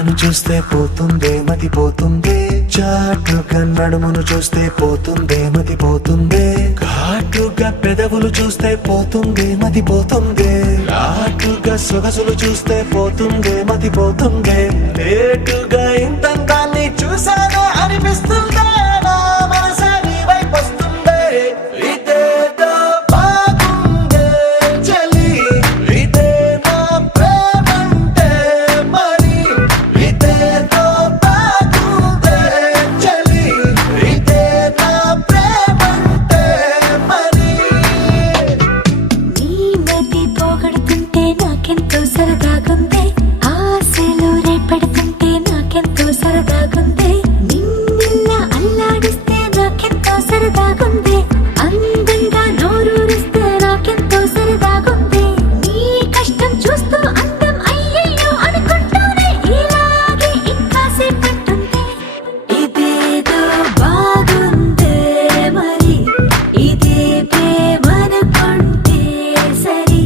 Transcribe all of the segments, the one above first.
కళ్ళను చూస్తే పోతుందే మతి పోతుందే, చాటుగా నడుమును చూస్తే పోతుందే మతి పోతుందే, ఘాటుగా పెదవులు చూస్తే పోతుందే మతి పోతుందే, ఘాటుగా సొగసులు చూస్తే పోతుందే మతి పోతుందే, లేటుగా ఇంతంతాన్ని చూసానే అనిపిస్తుందే, నా మనసే నీ వైపు వస్తుందే. ఇదేదో బాగుందే చలి, ఇదే నా ప్రేమంటే మరి, ఇదేదో బాగుందే చలి, ఇదే నా ప్రేమంటే మరి. నీ మతి పోగొడుతుంటే నాకెంతో సరదాగుంది, ఆశలు రేపడుతుంటే నాకెంతో సరదాగుంది, నిన్నెల్లా అల్లాడిస్తే నాకెంతో సరదాగుంది, అందంగా నోరూరిస్తే నాకెంతో సరదాగుంది, నీ కష్టం చూస్తూ అందం అయ్యయ్యో అనుకుంటూనే ఇలాగే ఇంకాసేపట్టుంది. ఇదేదో బాగుందే మరి, ఇదే ప్రేమనుకుంటే సరి,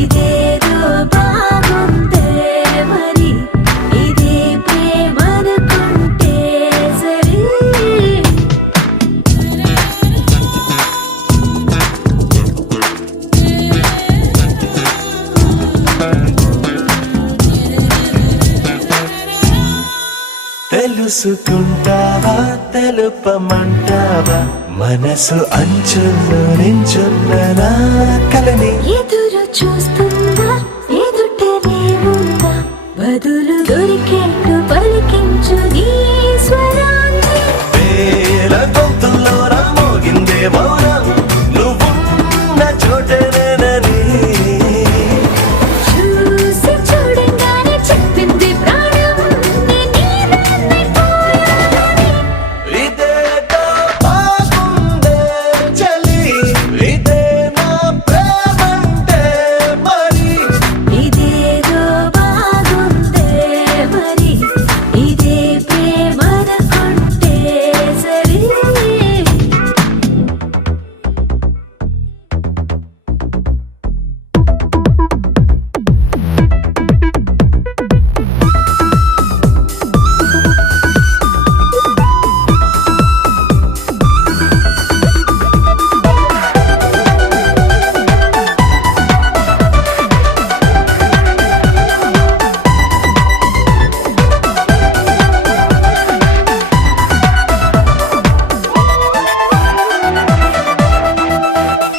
ఇదేదో బాగుందే మరి, ఇదే ప్రేమనుకుంటే సరి. తెలుసుకుంటావా తెలుపమంటావా, మనసు అంచుల్లో నించున్న నా కలని, ఎదురు చూస్తుందా ఎదుటనే ఉందా, బదులు దొరికేట్టు పలికించు నీ స్వరాన్ని. వేల గొంతుల్లో మోగిందే మౌనం, నువ్వున్న చోటనేనని, చూసి చూడంగానే చెప్పింది ప్రాణం, నీదాన్నైపోయానని. ఇదేదో బాగుందే చలి, ఇదే నా ప్రేమంటే మరి, ఇదేదో బాగుందే మరి, ఇదే ప్రేమనుకుంటే సరి.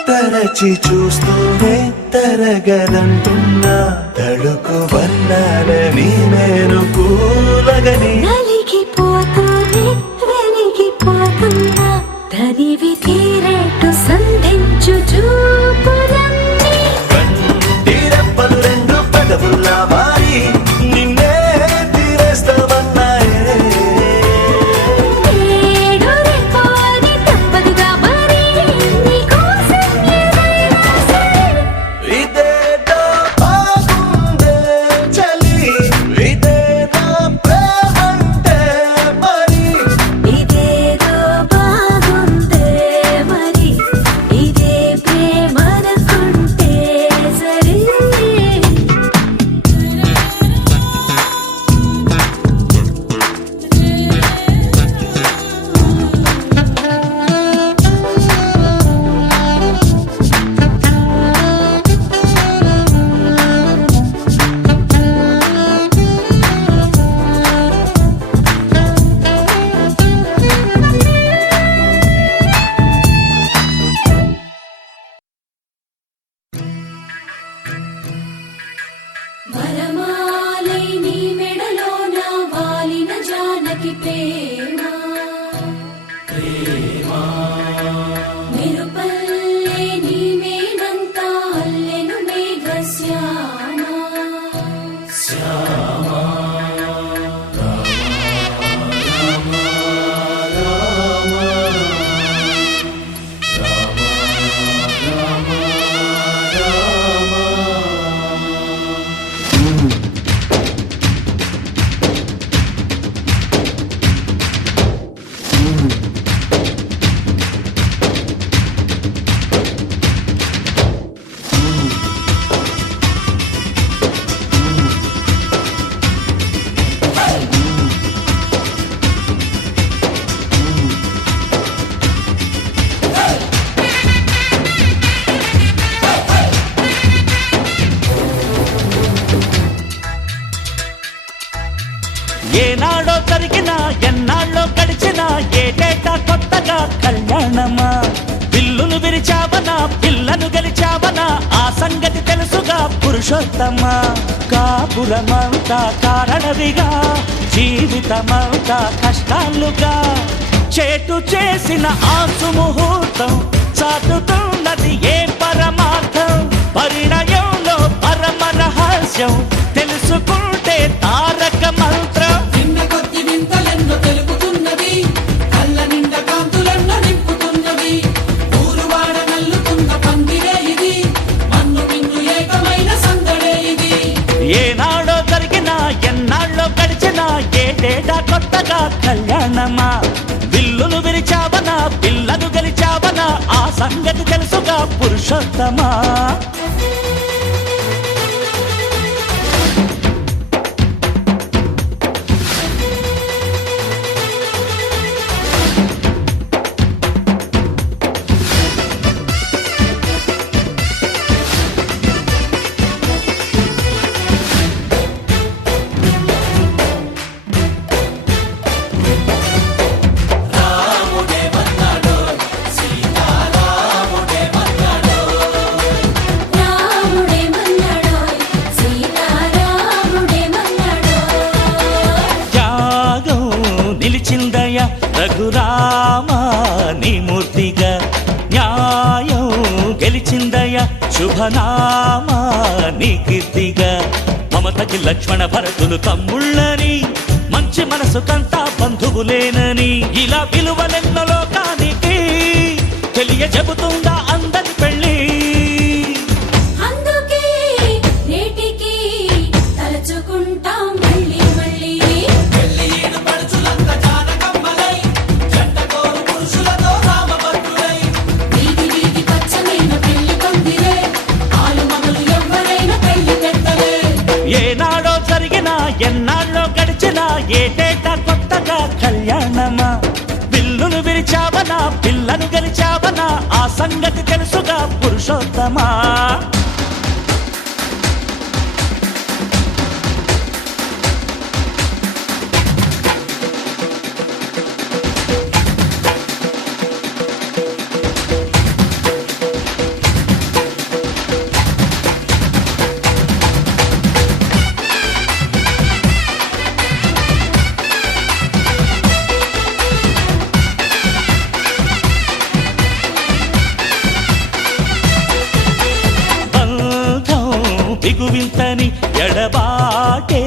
తరచి చూస్తూనే తరగదంటున్నా, తడుకు వర్ణాలని నేను పూలగని, నలిగిపోతూనే వెలిగిపోతున్నా, తనివి తీరేట్టు సంధించు చూపులన్నీ. కంటి రెప్పలు రెండు పెదవుల్లా మారి నిన్నే తీరేస్తామన్నాయే, ఏడు రేపాని తప్పదుగా మరి, నీకోసం ఏదైనా సరే. ఇదేదో బాగుందే చలి, ఇదే నా ప్రేమంటే మరి, ఇదేదో బాగుందే మరి, ఇదే ప్రేమనుకుంటే సరి. వరమాలై నీ మెడలోన వాలిన జానకి ప్రేమ, మెరుపల్లే నీ మేనంతా అల్లెను మేఘశ్యామ. ఏనాడో జరిగినా ఎన్నాళ్ళో గడిచినా ఏటేటా కొత్తగా కళ్యాణమా పిల్లును విరిచావనా పిల్లను గెలిచావనా ఆ సంగతి తెలుసుగా పురుషోత్తమా కాపురమంతా కారణవిగా జీవితమంతా కష్టాలుగా చేటు చేసిన ఆసు ముహూర్తం చాటుతున్నది ఏ పరమార్థం పరిణయంలో పరమ రహస్యం తెలుసుకుంటే తారక మంత్రం నిన్న కొద్ది వింతలెన్నో తెలుపుతున్నది కళ్ళ నిండా కాంతులెన్నో నింపుతున్నది ఊరువాడ నల్లుతున్న పందిరే ఇది మన్ను మిన్ను ఏకమైన సందడే ఇది ఏనాడో జరిగినా ఎన్నాళ్ళో గడిచినా ఏటేటా కొత్తగా కళ్యాణమా విల్లును విరిచావనా పిల్లను గెలిచావనా ఆ సంగతి తెలుసుగా పురుషోత్తమా రాముడే మన్నాడోయ్ సీతారాముడే మన్నాడోయ్ త్యాగం నిలిచిందయ రఘురామ నీ మూర్తిగా న్యాయం గెలిచిందయ శుభనామ నీ కీర్తిగా మమతకి లక్ష్మణ భరతులు తమ్ముళ్ళని మంచి మనసు కంతా బంధువులేనని ఇలా విలువలెన్నో లోకానికి తెలియజెబుతుందా అందరి పెళ్ళి అందుకే నేటికి తలచుకుంటాం మళ్ళీ మళ్ళీ పెళ్లి ఈడు పడుచులంత జానకమ్మలై జంట కోరు పురుషులతో రామభద్రులై వీధి వీధి పచ్చనైన పెళ్లి పందిరే ఆలు మగలు ఎవ్వరైనా పెళ్లి పెట్టలే ఏనాడో జరిగినా ఎన్నాళ్ళో గడిచినా ఏటేటా కొత్తగా కళ్యాణమా పిల్లును విరిచావనా పిల్లను గెలిచావనా ఆ సంగతి తెలుసుగా పురుషోత్తమా బంధం బిగువింతని ఎడబాటే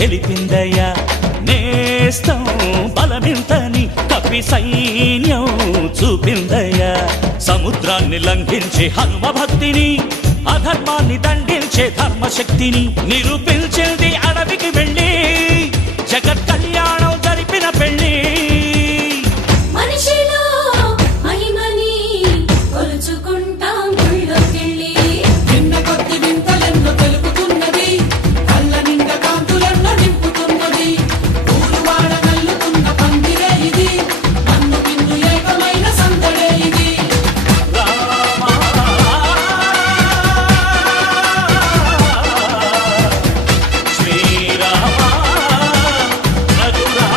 తెలిపిందయ్యా నేస్తం బలమింతని కపి సైన్యం చూపిందయ్యా సముద్రాన్ని లంఘించే హనుమ భక్తిని అధర్మాన్ని దండించే ధర్మశక్తిని నిరూపించింది అడవికి వెళ్ళి జగత్ కళ్యాణం జరిపిన పెళ్ళి మనిషిలో మహిమని కొలుచుకుంటాం గుళ్ళోకెళ్ళి నిన్న కొద్ది వింతలెన్నో తెలుపుతున్నది కళ్ళ నిండా కాంతులెన్నో నింపుతున్నది ఊరువాడ నల్లుతున్న పందిరే ఇది మన్ను మిన్ను ఏకమైన సందడే ఇది శ్రీరామ రఘురామ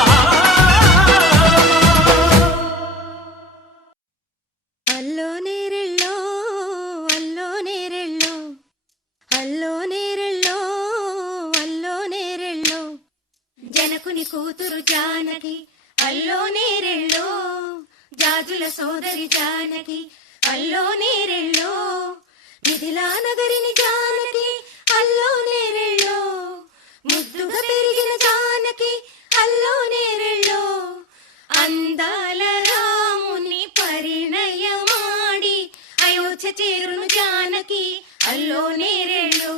అల్లో నేరెళ్ళో అల్లో నేరెళ్ళో అల్లో నేరెళ్ళో అల్లో నేరెళ్ళో జనకుని కూతురు జానకి అల్లో నేరెళ్ళో జాజుల సోదరి జానకి అల్లో నేరెళ్ళో మిథిలా నగరిని జానకి అల్లో నేరెళ్ళో ముద్దుగా పెరిగిన జానకి అల్లో నేరెళ్ళో అందాల రాముని పరిణయమాడి అయోధ్య చేరును జానకి అల్లో నేరెళ్ళో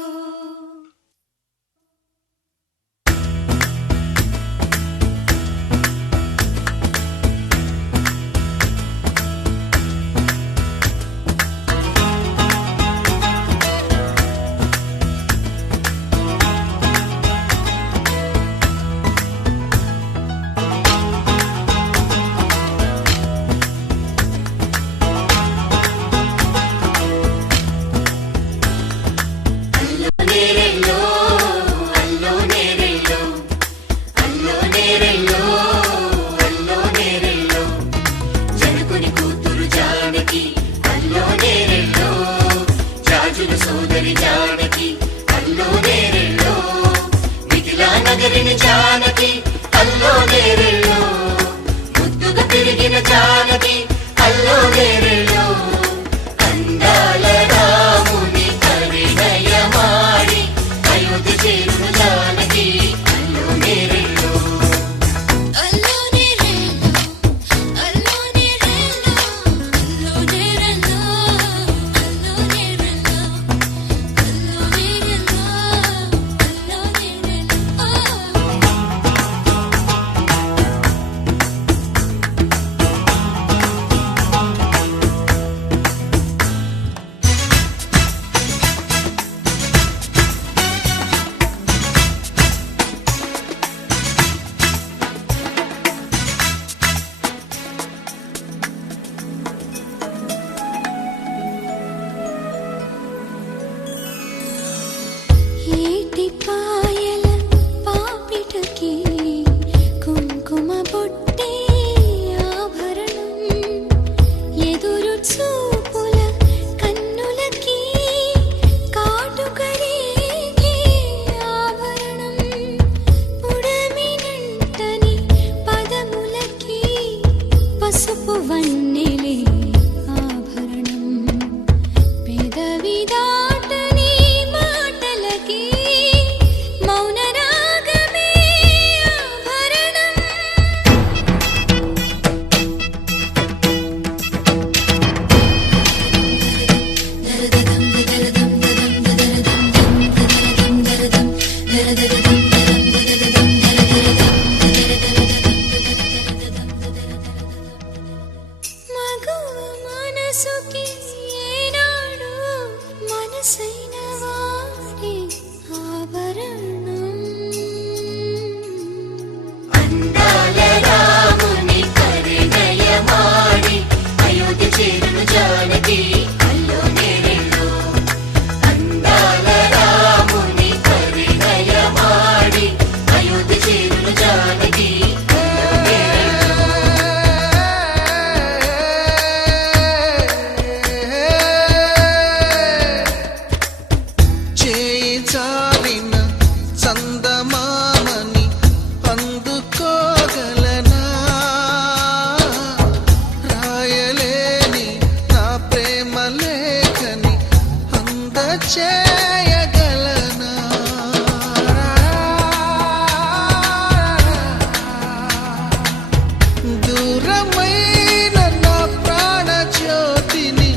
చెదిరిన జానకి అల్లో నేరెళ్ళో ముద్దుగా తిరిగిన జానకి అల్లో నేరెళ్ళో అందాల రాముని పరిణయమాడి అయోధ్య చేరును జానకి అల్లో నేరెళ్ళో అల్లో నేరెళ్ళో అల్లో నేరెళ్ళో అల్లో నేరెళ్ళో అల్లో నేరెళ్ళో అల్లో నేరెళ్ళో అల్లో నేరెళ్ళో ఏటి పాయల పాపిటకి కుంకుమ బొట్టే ఆభరణం ఎదురు చూపుల కన్నులకి కాటుకరేగే ఆభరణం పుడమినంటని పదములకి పసుపు వన్నెలే ఆభరణం పెదవి దాటని మాటలకి మౌన రాగమే ఆభరణం మగవ మనసుకి ఏనాడు మనసైన వాడి ఆభరణం అందాల రాముని పరిణయమాడి అయోధ్య చేరును జానకి అల్లో నేరెళ్ళో అందాల రాముని పరిణయమాడి అయోధ్య చేరును జానకి అల్లో నేరెళ్ళో చేయి జారిన చందమామని అందుకోగలనా రాయలేని నా ప్రేమ లేఖని అందచేయగలనా దూరమైన నా ప్రాణ జ్యోతిని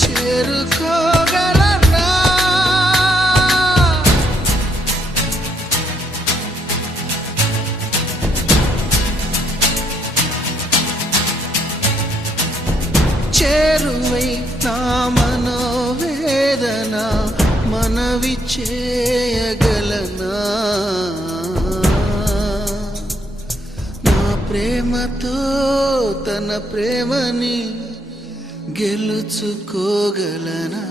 చేరుకోగలనా చేరువై నా మనోవేదన మనవి చేయగలనా నా ప్రేమతో తన ప్రేమని గెలుచుకోగలనా